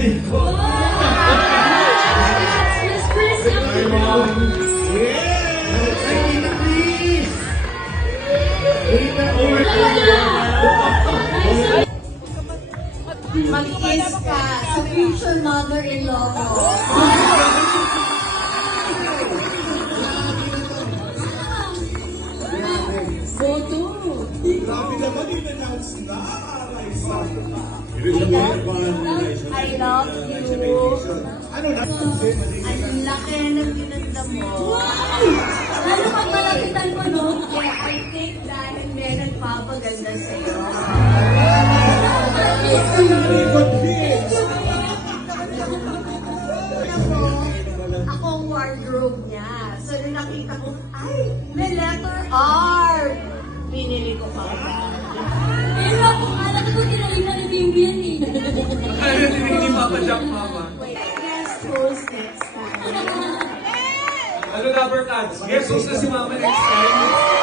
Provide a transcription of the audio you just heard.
Miss Chris, Mag-kiss ka sa future mother-in-law ko. Photo. Grabe naman, in-announce na. I love you. Ano na? Ang laki ng ginanda mo. wow! Lalo pag malapitan mo, no? Kaya I think dahil may nagpapaganda sa'yo. Ako ang wardrobe niya. So, nung nakita ko, ay, may letter R. Pinili ko pa. Eh, ako, alam ko, kinalitan ni Bimbi yan eh. Hindi papadyak, mama. Wait, guest host next time. Ano, Rubber Cats? Guess host na si mama next time.